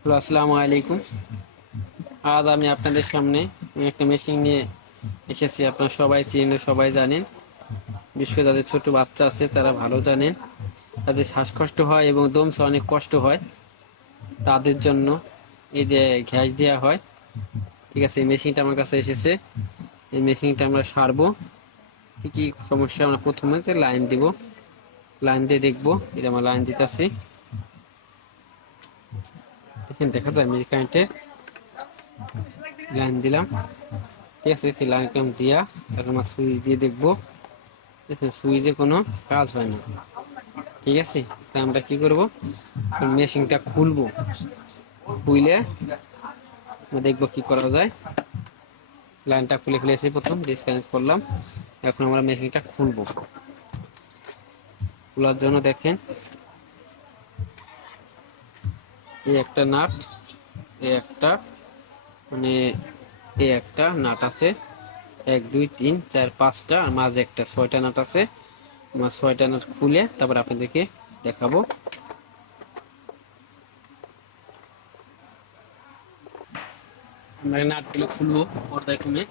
Hello, আসসালামু আলাইকুম। আজ আমি আপনাদের সামনে একটা মেশিন নিয়ে এসেছি। আপনারা সবাই চিনেন, সবাই জানেন। বিশেষ করে যাদের ছোট বাচ্চা আছে তারা ভালো জানেন। তাদের শ্বাসকষ্ট হয় এবং দমছে অনেক কষ্ট হয়, তাদের জন্য এই যে গ্যাস দেওয়া হয়। ঠিক আছে, এই মেশিনটা আমার কাছে এসেছে। এই মেশিনটা আমরা সারবো। কি কি সমস্যা, আমরা প্রথমে লাইন দিব, লাইন দিয়ে দেখবো। এটা আমরা লাইন দিতেছি, দেখেন দেখা যায় মেশিন কারেন্টের লাইন দিলাম। ঠিক আছে, লাইন দিয়া এখন আমরা সুইচ দিয়ে দেখবো। সুইচে কোনো কাজ হয় না। ঠিক আছে, তা আমরা কি করব, মেশিনটা খুলবো। খুলে দেখবো কি করা যায়। লাইনটা খুলে ফেলেছি, প্রথম ডিসকানেক্ট করলাম। এখন আমরা মেশিনটা খুলবো। খোলার জন্য দেখেন এই একটা নাট, এই একটা মানে এই একটা নাট আছে, 1 2 3 4 5টা, আর মাঝে একটা 6টা নাট আছে। আমরা 6টা নাট খুলে তারপর আপনাদেরকে দেখাবো। আমরা নাটগুলো খুলবো পর্দায় কমে।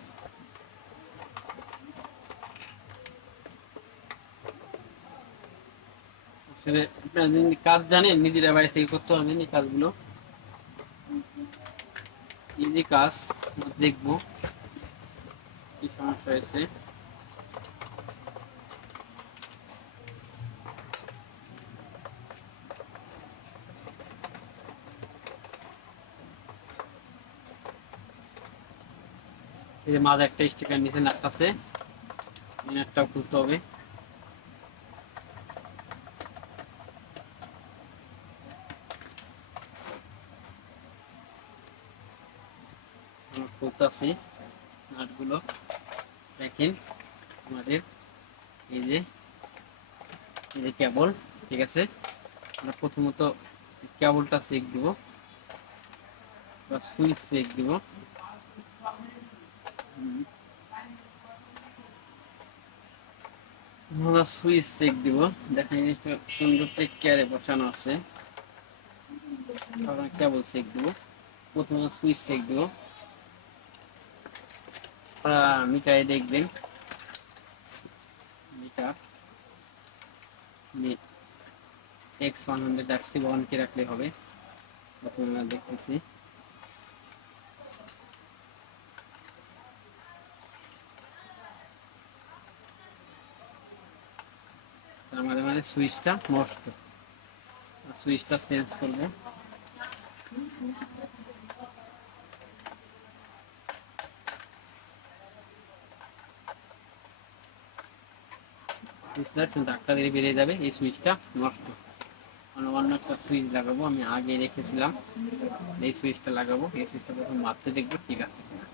আসলে আপনারা যদি কাজ জানেন নিজেরা বাড়ি থেকে করতে পারবেন এই কাজগুলো। ইজি কাজ, দেখবো কি সমস্যা হয়েছে। এই যে মাঝে একটা স্টিকার নিচে নাট আছে, এই নাটটাও খুলতে হবে। আমরা খুলতেছি নাটগুলো। দেখেন আমাদের এই যে এই যে কেবল। ঠিক আছে, আমরা প্রথমত কেবলটা চেক দিব বা সুইচ চেক দিব। আমরা সুইচ চেক দিব। দেখেন জিনিসটা সুন্দর টেক কেয়ারে বসানো আছে। আমরা কেবল চেক দিব, প্রথমে সুইচ চেক দিব। মিটারে দেখবেন, মিটার X100 আসছে, 1 কে রাখলে হবে। প্রথমে আমরা দেখতেছি আমাদের মানে সুইচটা নষ্ট। সুইচটা চেঞ্জ করবো। ধাক্কা দিয়ে বেরিয়ে যাবে, এই সুইচটা নষ্ট। মানে অন্য একটা সুইচ লাগাবো, আমি আগে রেখেছিলাম। এই সুইচটা লাগাবো, এই সুইচটা প্রথম মাপতে দেখবো ঠিক আছে কিনা।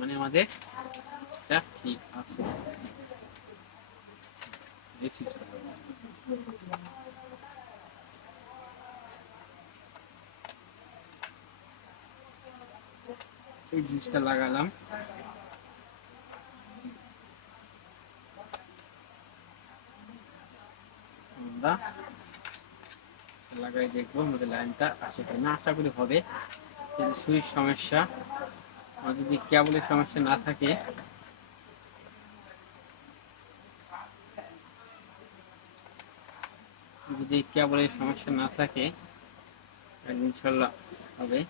মানে আমাদের এটা ঠিক আছে। এই সুইচটা এই সুইচটা লাগালাম। আমরা লাগাই দেখবো আমাদের লাইনটা আসে কিনা। আশা করি হবে। যদি সুইচ সমস্যা, আর যদি কেবলের সমস্যা না থাকে, যদি কেবলের সমস্যা না থাকে তাহলে ইনশাল্লাহ হবে।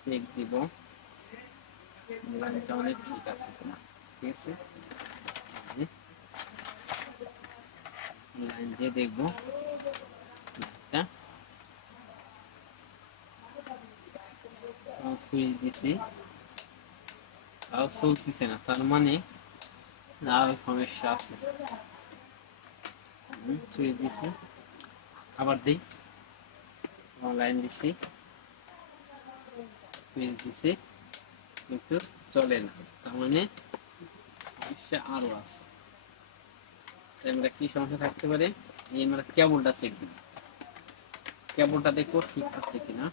চেক দিব লাইনটা অনেক ঠিক আছে কিনা। ঠিক আছে, লাইন দিয়ে দেখবো লাইনটা। সুইচ দিছি, তাও চলতেছে না, তার মানে আরো সমস্যা আছে। সুইচ দিছি, আবার দিই, লাইন দিছি, সুইচ দিছি, কিন্তু চলে না, তার মানে সমস্যা আরো আছে। আমরা কি সমস্যা থাকতে পারে, এই আমরা কেবলটা চেক দিই, কেবলটা দেখবো ঠিক আছে কিনা।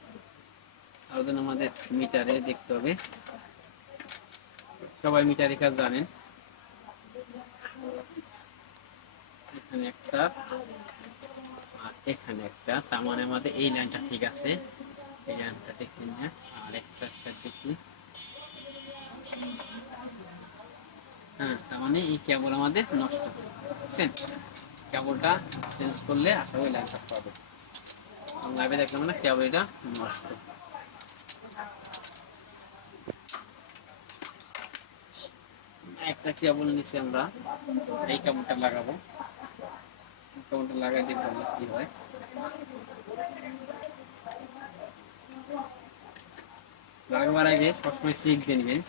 আর জন্য আমাদের মিটারে দেখতে হবে। সবাই মিটারের কাজ জানেন। এখানে একটা এখানে একটা, তার মানে আমাদের এই লাইনটা ঠিক আছে। এই লাইনটা দেখি না, আর একটা সাইড দেখি। হ্যাঁ, তার মানে এই কেবল আমাদের নষ্ট, বুঝছেন? কেবলটা চেঞ্জ করলে আসলে ওই লাইনটা পাবে। লাইভে দেখলাম না কেবল এটা নষ্ট। একটা কেবল নিচে আমরা এই কেবলটা লাগাবো, কেবলটা লাগাই দিয়ে বললে কি হয়। লাগাবার আগে সবসময় চেক দিয়ে নেবেন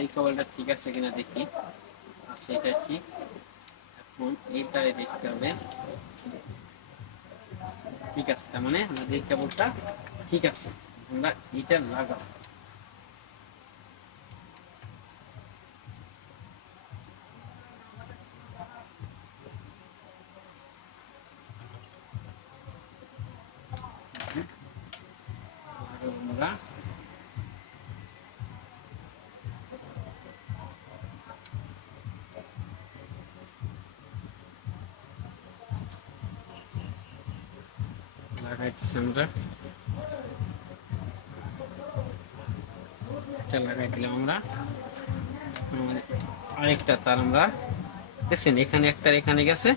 এই কেবলটা ঠিক আছে কিনা দেখি। আচ্ছা, এটা ঠিক। এখন এইটারে দেখতে হবে ঠিক আছে, তার মানে আমাদের এই কেবলটা ঠিক আছে। আমরা এটা লাগাবো। আমরা লাগাইতেছি, আমরা এটা লাগাই দিলাম। আমরা আরেকটা তার আমরা দেখছেন এখানে একটা এখানে গেছে,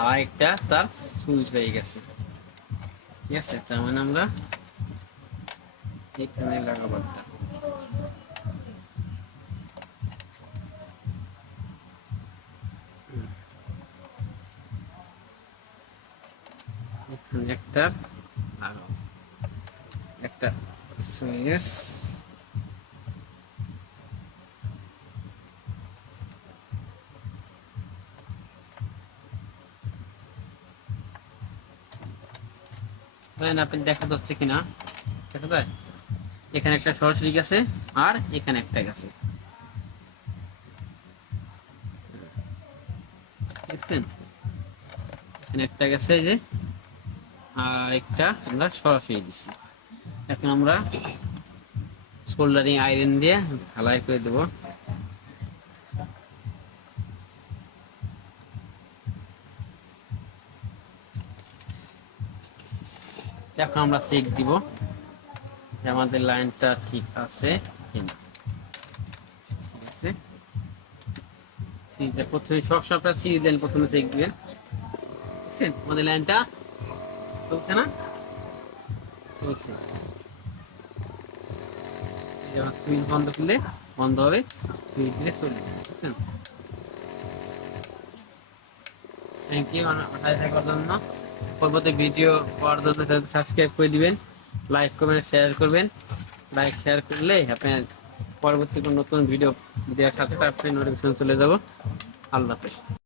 আর একটা তার সুইচ হয়ে গেছে, ঠিক আছে? তার মানে আমরা এখানে লাগাবো একটা। এখানে একটা লাগাবো, একটা সুইচ। আপনি দেখা যাচ্ছে কিনা, দেখা যায়? এখানে একটা সরাসরি গেছে আর এখানে একটা গেছে, দেখছেন? এখানে একটা গেছে যে, আর একটা আমরা সরাসরি দিচ্ছি। এখন আমরা সোল্ডারিং আয়রন দিয়ে ঢালাই করে দেব। এখন আমরা চেক দিব যে আমাদের লাইনটা ঠিক আছে কিনা, ঠিক আছে? প্রথমে সবটা সিরিজ লাইন প্রথমে চেক দিবেন, বুঝছেন? আমাদের লাইনটা চলছে না, চলছে। সুইচ বন্ধ করলে বন্ধ হবে, সুইচ দিলে চলে যাবে, বুঝছেন? থ্যাংক ইউ সাথে থাকার জন্য। পরবর্তী ভিডিও পাওয়ার জন্য সাবস্ক্রাইব করে দিবেন, লাইক কমেন্ট শেয়ার করবেন। লাইক শেয়ার করলে আপনার পরবর্তী কোনো নতুন ভিডিও দেওয়ার সাথে তার নোটিফিকেশন চলে যাব। আল্লাহ হাফেজ।